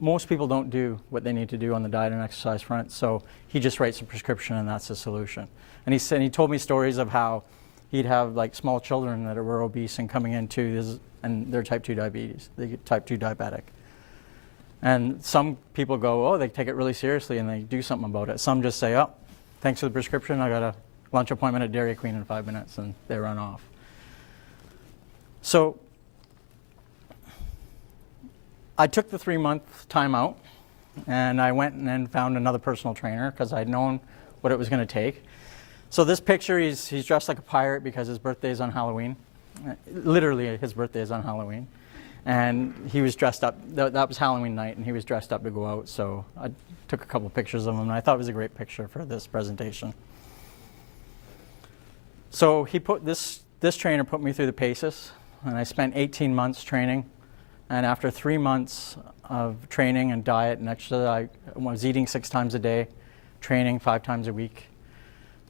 most people don't do what they need to do on the diet and exercise front, so he just writes a prescription and that's the solution. And he told me stories of how he'd have small children that were obese and coming into this, and they're type 2 diabetes, they get type 2 diabetic. And some people go, they take it really seriously and they do something about it. Some just say, oh, thanks for the prescription, I got a lunch appointment at Dairy Queen in 5 minutes, and they run off. So I took the 3-month time out, and I went and then found another personal trainer because I'd known what it was going to take. So this picture, he's dressed like a pirate because his birthday is on Halloween. Literally, his birthday is on Halloween. And he was dressed up, that was Halloween night, and he was dressed up to go out. So I took a couple pictures of him, and I thought it was a great picture for this presentation. So this trainer put me through the paces, and I spent 18 months training. And after 3 months of training and diet and exercise, I was eating 6 times a day, training 5 times a week,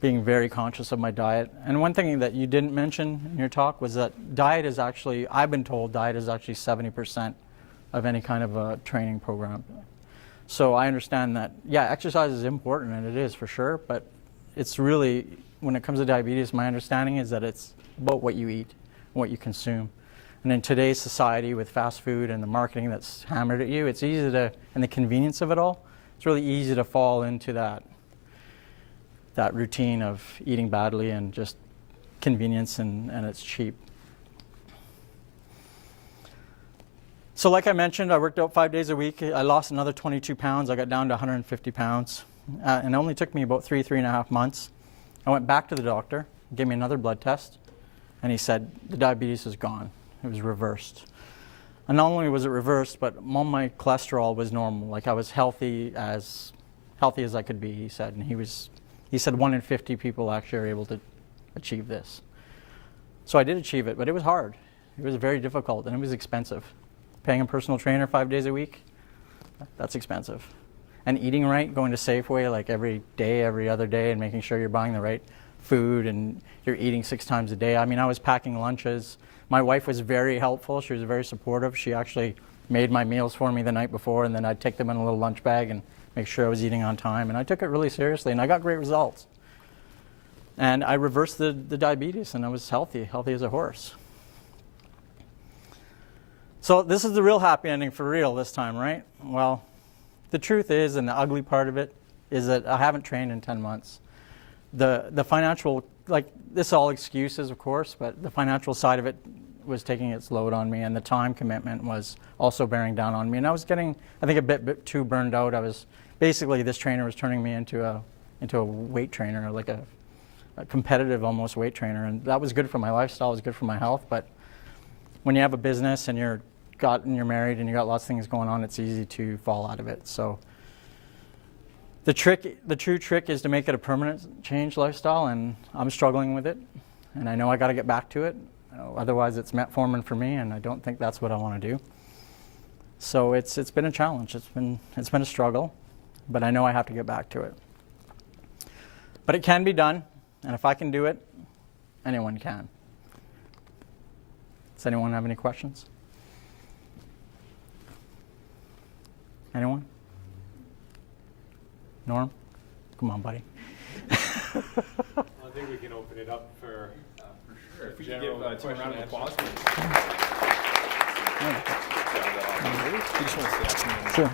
being very conscious of my diet. And one thing that you didn't mention in your talk was that I've been told diet is actually 70% of any kind of a training program. So I understand that, yeah, exercise is important, and it is for sure, but it's really, when it comes to diabetes, my understanding is that it's about what you eat, what you consume. And in today's society with fast food and the marketing that's hammered at you, it's easy to, and the convenience of it all, it's really easy to fall into that routine of eating badly and just convenience, and it's cheap. So like I mentioned, I worked out 5 days a week. I lost another 22 pounds. I got down to 150 pounds. And it only took me about 3.5 months. I went back to the doctor, gave me another blood test, and he said, the diabetes is gone. It was reversed. And not only was it reversed, but all my cholesterol was normal. Like, I was healthy as I could be, he said. And he said 1 in 50 people actually are able to achieve this. So I did achieve it, but it was hard. It was very difficult, and it was expensive. Paying a personal trainer 5 days a week, that's expensive. And eating right, going to Safeway like every day, every other day, and making sure you're buying the right food and you're eating 6 times a day. I mean, I was packing lunches. My wife was very helpful. She was very supportive. She actually made my meals for me the night before, and then I'd take them in a little lunch bag and make sure I was eating on time. And I took it really seriously, and I got great results. And I reversed the diabetes, and I was healthy as a horse. So this is the real happy ending for real this time, right? Well, the truth is, and the ugly part of it, is that I haven't trained in 10 months. The financial, like, this is all excuses, of course, but the financial side of it was taking its load on me, and the time commitment was also bearing down on me. And I was getting, I think, a bit too burned out. I was, basically, this trainer was turning me into a weight trainer, like a competitive almost weight trainer. And that was good for my lifestyle, it was good for my health, but when you have a business and you're married and you got lots of things going on, it's easy to fall out of it. So the true trick is to make it a permanent change lifestyle, and I'm struggling with it, and I know I got to get back to it. Otherwise, it's metformin for me, and I don't think that's what I want to do. So it's been a challenge. It's been a struggle, but I know I have to get back to it. But it can be done, and if I can do it, anyone can. Does anyone have any questions? Anyone? Norm? Come on, buddy. I think we can open it up for sure. If we can give Tim a round of applause. Sure.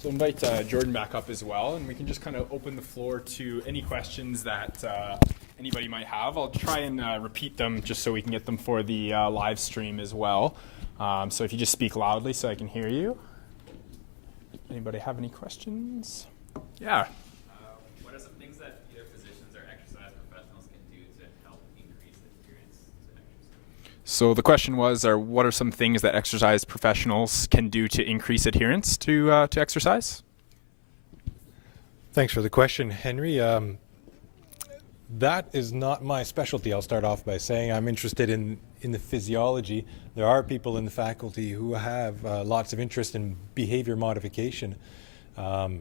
So invite Jordan back up as well, and we can just kind of open the floor to any questions that anybody might have. I'll try and repeat them just so we can get them for the live stream as well. So if you just speak loudly so I can hear you. Anybody have any questions? Yeah. What are some things that either physicians or exercise professionals can do to help increase adherence to exercise? So the question was, what are some things that exercise professionals can do to increase adherence to exercise? Thanks for the question, Henry. That is not my specialty. I'll start off by saying I'm interested in the physiology. There are people in the faculty who have lots of interest in behavior modification. There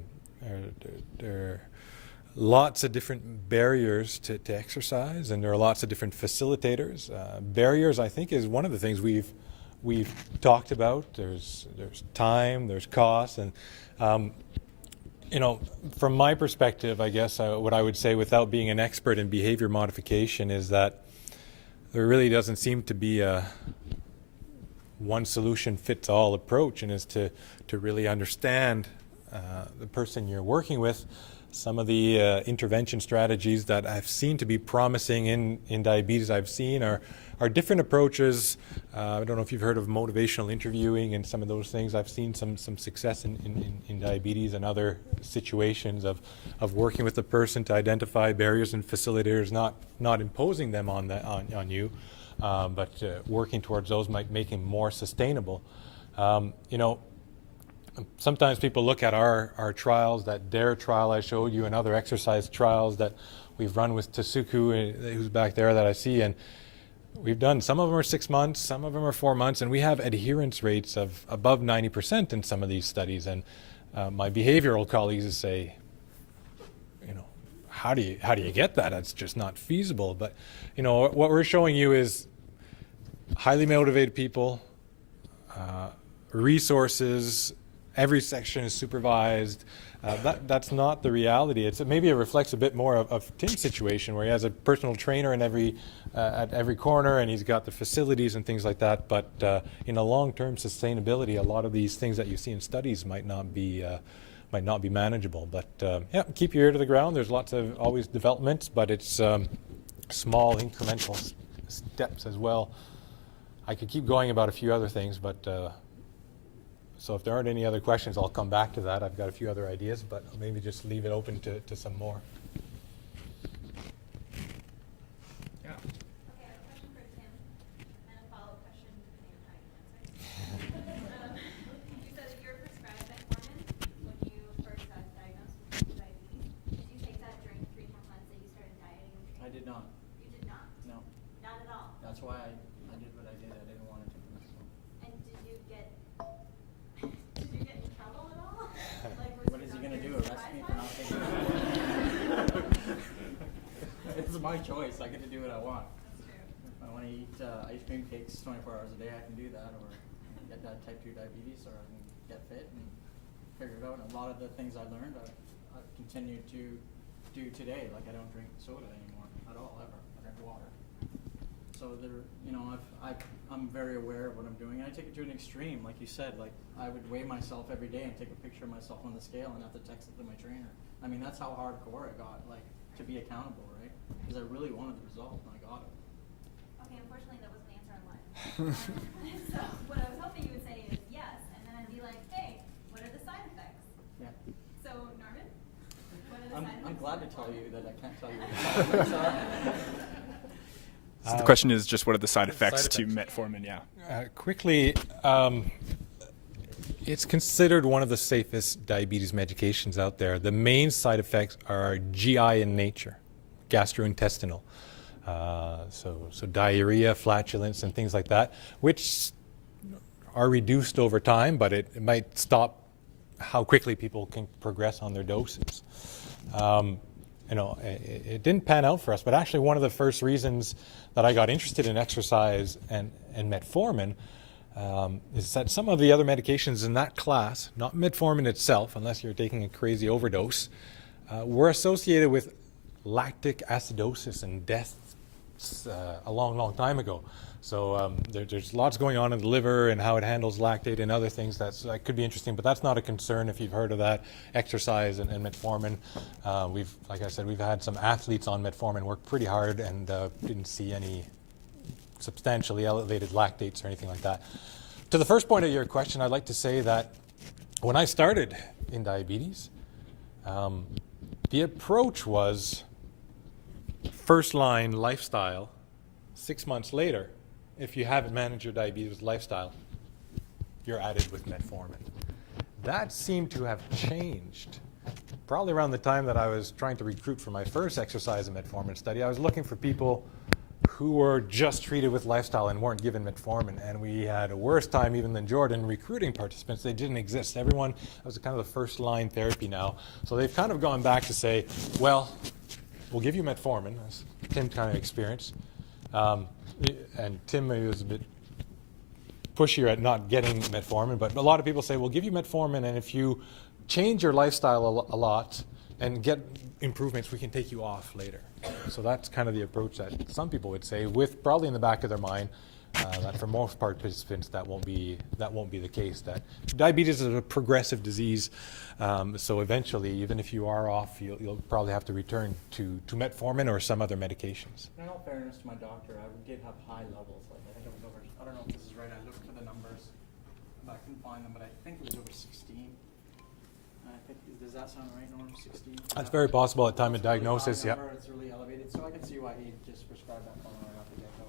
are lots of different barriers to exercise, and there are lots of different facilitators. Barriers, I think, is one of the things we've talked about. There's time, there's cost, and from my perspective, I guess what I would say, without being an expert in behavior modification, is that there really doesn't seem to be a one solution fits all approach, and is to really understand the person you're working with. Some of the intervention strategies that I've seen to be promising in diabetes I've seen are different approaches. I don't know if you've heard of motivational interviewing and some of those things. I've seen some success in diabetes and other situations of working with the person to identify barriers and facilitators, not imposing them on you, but working towards those might make them more sustainable. Sometimes people look at our trials, that DARE trial I showed you, and other exercise trials that we've run with Tasuku, who's back there that I see, and we've done, some of them are 6 months, some of them are 4 months, and we have adherence rates of above 90% in some of these studies. And my behavioral colleagues say, how do you get that? It's just not feasible. But what we're showing you is highly motivated people, resources, every section is supervised. That's not the reality. Maybe it reflects a bit more of Tim's situation, where he has a personal trainer in at every corner, and he's got the facilities and things like that. But in a long-term sustainability, a lot of these things that you see in studies might not be manageable. But yeah, keep your ear to the ground. There's lots of always developments, but it's small incremental steps as well. I could keep going about a few other things, but so if there aren't any other questions, I'll come back to that. I've got a few other ideas, but I'll maybe just leave it open to some more. Yeah. Okay, I have a question for Tim, and a follow-up question depending on how you answer. You said that you were prescribed metformin when you first got diagnosed with diabetes. Did you take that during the 3 months that you started dieting and training? I did not. You did not? No. Not at all? That's why I did what I did. I didn't want to take the metformin. And did you get in trouble at all? Like, was What your is he going to doctor do? Arrest me for not surprised taking by it? it? It's my choice. I get to do what I want. That's true. If I want to eat ice cream cakes 24 hours a day, I can do that, or get that type 2 diabetes, or I can get fit and figure it out. And a lot of the things I learned, I've continued to do today. Like, I don't drink soda anymore at all, ever. I drink water. So I'm very aware of what I'm doing. And I take it to an extreme, like you said. Like, I would weigh myself every day and take a picture of myself on the scale and have to text it to my trainer. I mean, that's how hardcore I got, like, to be accountable, right? Because I really wanted the result, and I got it. Okay, unfortunately, that wasn't the answer on live. So what I was hoping you would say is yes, and then I'd be like, hey, what are the side effects? Yeah. So, Norman, what are the side effects? I'm glad to tell you that I can't tell you what the side effects are. So the question is just what are the side effects side to effects. metformin? Yeah. Quickly, it's considered one of the safest diabetes medications out there. The main side effects are GI in nature, gastrointestinal. So diarrhea, flatulence, and things like that, which are reduced over time, but it might stop how quickly people can progress on their doses. It didn't pan out for us, but actually one of the first reasons that I got interested in exercise and metformin is that some of the other medications in that class, not metformin itself, unless you're taking a crazy overdose, were associated with lactic acidosis and deaths a long, long time ago. So there's lots going on in the liver and how it handles lactate and other things that could be interesting, but that's not a concern if you've heard of that. Exercise and metformin. Like I said, we've had some athletes on metformin work pretty hard and didn't see any substantially elevated lactates or anything like that. To the first point of your question, I'd like to say that when I started in diabetes, the approach was first-line lifestyle. 6 months later, if you haven't managed your diabetes with lifestyle, you're added with metformin. That seemed to have changed. Probably around the time that I was trying to recruit for my first exercise and metformin study, I was looking for people who were just treated with lifestyle and weren't given metformin. And we had a worse time even than Jordan recruiting participants. They didn't exist. Everyone, that was kind of the first line therapy now. So they've kind of gone back to say, well, we'll give you metformin, as Tim kind of experienced. And Tim was a bit pushier at not getting metformin, but a lot of people say, we'll give you metformin, and if you change your lifestyle a lot and get improvements, we can take you off later. So that's kind of the approach that some people would say, with probably in the back of their mind that for most participants that won't be the case. That diabetes is a progressive disease, so eventually, even if you are off, you'll probably have to return to metformin or some other medications. In all fairness to my doctor, I did have high levels. Like, I think it was over, I don't know if this is right, I looked for the numbers, but I couldn't find them, but I think it was over 16. I think, does that sound right, Norm, 16? That's very possible at time of diagnosis, yeah. It's really elevated, so I can see why he just prescribed that for me right off the get-go.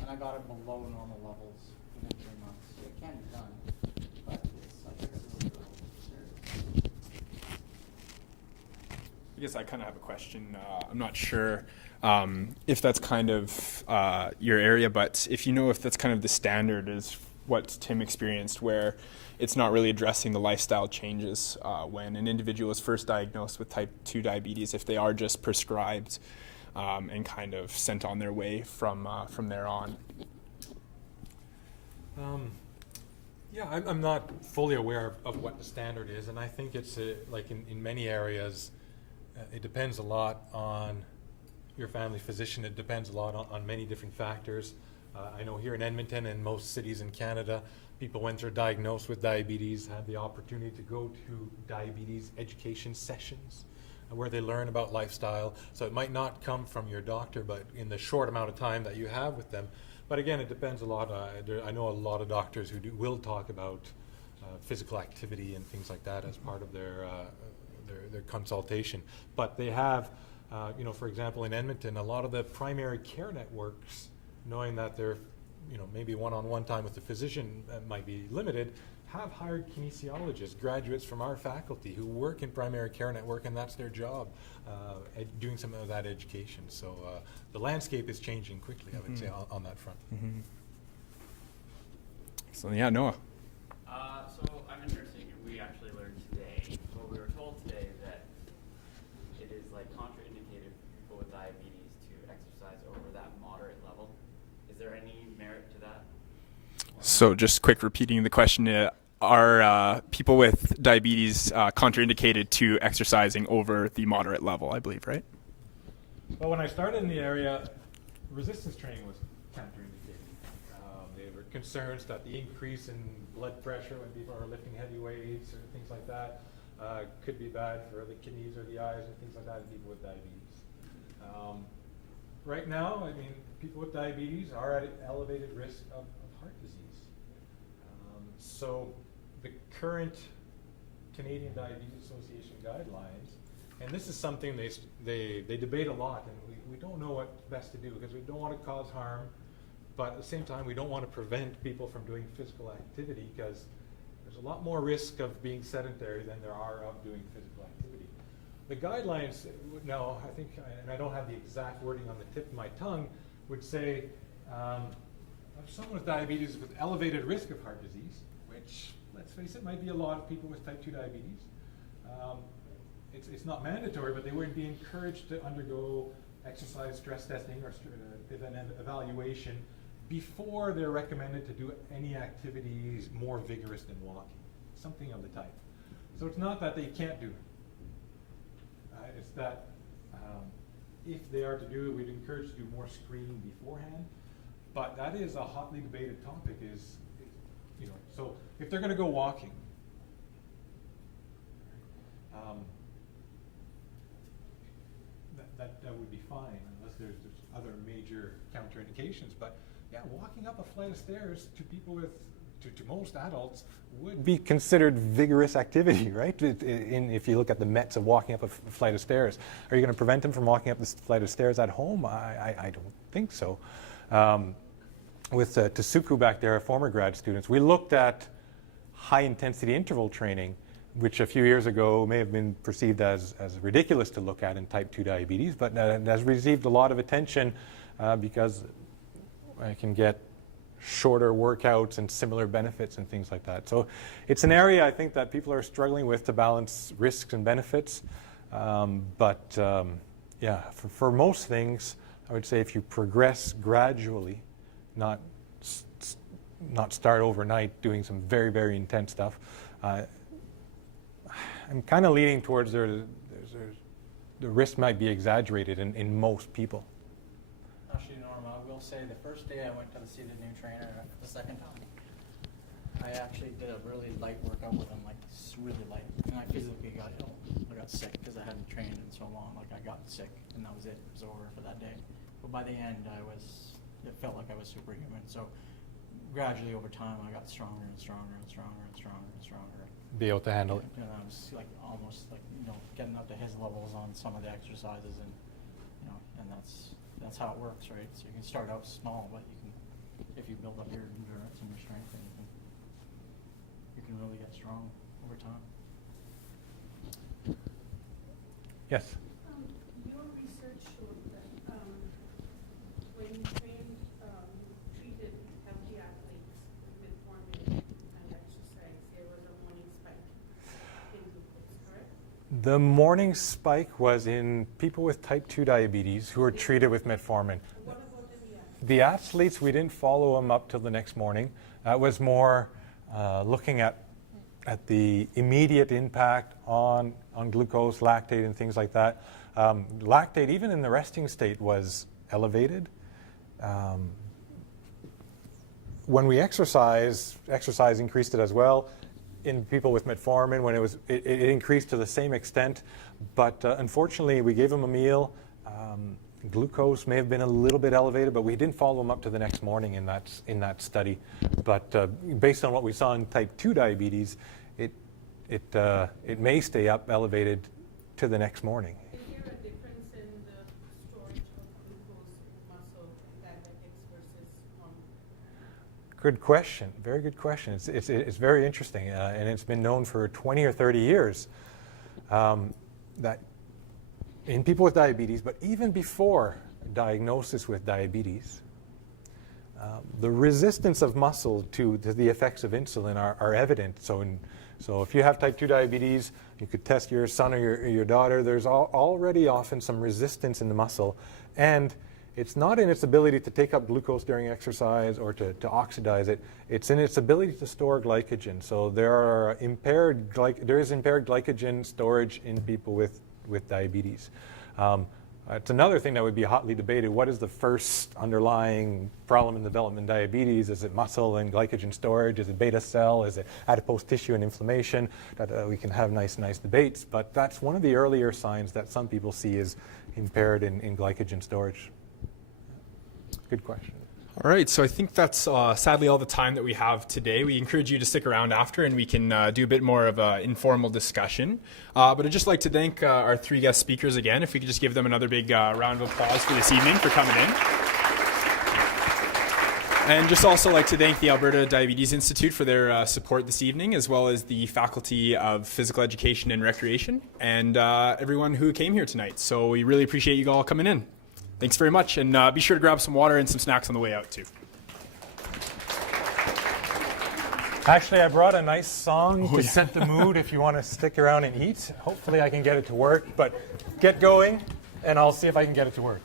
And I got it below normal levels within 3 months. So it can be done, but I think it's really serious. I guess I kind of have a question. I'm not sure if that's kind of your area, but if you know if that's kind of the standard is what Tim experienced, where it's not really addressing the lifestyle changes when an individual is first diagnosed with type 2 diabetes, if they are just prescribed and kind of sent on their way from there on. Yeah, I'm not fully aware of what the standard is, and I think it's like in many areas, it depends a lot on your family physician. It depends a lot on many different factors. I know here in Edmonton and most cities in Canada, people, when they're diagnosed with diabetes, have the opportunity to go to diabetes education sessions where they learn about lifestyle. So it might not come from your doctor, but in the short amount of time that you have with them. But again, it depends a lot. I know a lot of doctors who will talk about physical activity and things like that as part of their consultation. But they have, for example, in Edmonton, a lot of the primary care networks, knowing that they're, maybe one-on-one time with the physician might be limited, have hired kinesiologists, graduates from our faculty who work in primary care network, and that's their job, doing some of that education. So the landscape is changing quickly, I would say, on that front. So yeah, Noah. So I'm interested. We actually learned today, we were told today that it is like contraindicated for people with diabetes to exercise over that moderate level. Is there any merit to that? So just quick repeating the question, are people with diabetes contraindicated to exercising over the moderate level, I believe, right? Well, when I started in the area, resistance training was counterindicated. They were concerned that the increase in blood pressure when people are lifting heavy weights or things like that could be bad for the kidneys or the eyes or things like that in people with diabetes. Right now, people with diabetes are at elevated risk of heart disease. So the current Canadian Diabetes Association guidelines, and this is something they debate a lot, and we don't know what's best to do because we don't want to cause harm, but at the same time we don't want to prevent people from doing physical activity because there's a lot more risk of being sedentary than there are of doing physical activity. The guidelines now, I think, and I don't have the exact wording on the tip of my tongue, would say someone with diabetes with elevated risk of heart disease, which, let's face it, might be a lot of people with type 2 diabetes. It's not mandatory, but they would be encouraged to undergo exercise stress testing or an evaluation before they're recommended to do any activities more vigorous than walking, something of the type. So it's not that they can't do it. It's that if they are to do it, we'd encourage to do more screening beforehand. But that is a hotly debated topic. So if they're going to go walking, that would be fine unless there's other major counterindications. But yeah, walking up a flight of stairs to people with, to most adults, would be considered vigorous activity, right? If you look at the METs of walking up a flight of stairs, are you going to prevent them from walking up this flight of stairs at home? I don't think so. With Tasuku back there, former grad students, we looked at high-intensity interval training, which a few years ago may have been perceived as ridiculous to look at in type 2 diabetes, but it has received a lot of attention because I can get shorter workouts and similar benefits and things like that. So it's an area I think that people are struggling with to balance risks and benefits. Yeah, for most things, I would say if you progress gradually, not start overnight doing some very, very intense stuff, I'm kind of leaning towards the risk might be exaggerated in most people. Actually, Norma, I will say the first day I went to see the new trainer, the second time, I actually did a really light workout with him, like really light, and I physically got ill. I got sick because I hadn't trained in so long. Like I got sick, and that was it. It was over for that day. But by the end, it felt like I was superhuman. So gradually over time, I got stronger and stronger and stronger and stronger and stronger. Be able to handle it. And I was like almost like getting up to his levels on some of the exercises, and and that's how it works, right? So you can start out small, but if you build up your endurance and your strength, and you can really get strong over time. Yes. Your research showed that when you treated healthy athletes with Metformin and exercise, there was a morning spike in glucose, correct? The morning spike was in people with type 2 diabetes who were treated with Metformin. What about the athletes? The athletes, we didn't follow them up till the next morning. It was more looking at the immediate impact on glucose, lactate, and things like that. Lactate, even in the resting state, was elevated. When we exercise increased it as well. In people with metformin, when it increased to the same extent, but unfortunately, we gave them a meal. Glucose may have been a little bit elevated, but we didn't follow them up to the next morning in that study. But based on what we saw in type 2 diabetes, it may stay up elevated to the next morning. Is there a difference in the storage of glucose in muscle diabetics versus normal? Good question. Very good question. It's very interesting, and it's been known for 20 or 30 years that in people with diabetes, but even before diagnosis with diabetes, the resistance of muscle to the effects of insulin are evident. So if you have type 2 diabetes, you could test your son or your daughter. There's already often some resistance in the muscle, and it's not in its ability to take up glucose during exercise or to oxidize it. It's in its ability to store glycogen. So there is impaired glycogen storage in people with diabetes. It's another thing that would be hotly debated. What is the first underlying problem in development in diabetes? Is it muscle and glycogen storage? Is it beta cell? Is it adipose tissue and inflammation? We can have nice debates, but that's one of the earlier signs that some people see is impaired in glycogen storage. Good question. All right, so I think that's sadly all the time that we have today. We encourage you to stick around after, and we can do a bit more of an informal discussion. But I'd just like to thank our three guest speakers again. If we could just give them another big round of applause for this evening for coming in. And just also like to thank the Alberta Diabetes Institute for their support this evening, as well as the Faculty of Physical Education and Recreation, and everyone who came here tonight. So we really appreciate you all coming in. Thanks very much, and be sure to grab some water and some snacks on the way out, too. Actually, I brought a nice song to set the mood if you want to stick around and eat. Hopefully I can get it to work, but get going, and I'll see if I can get it to work.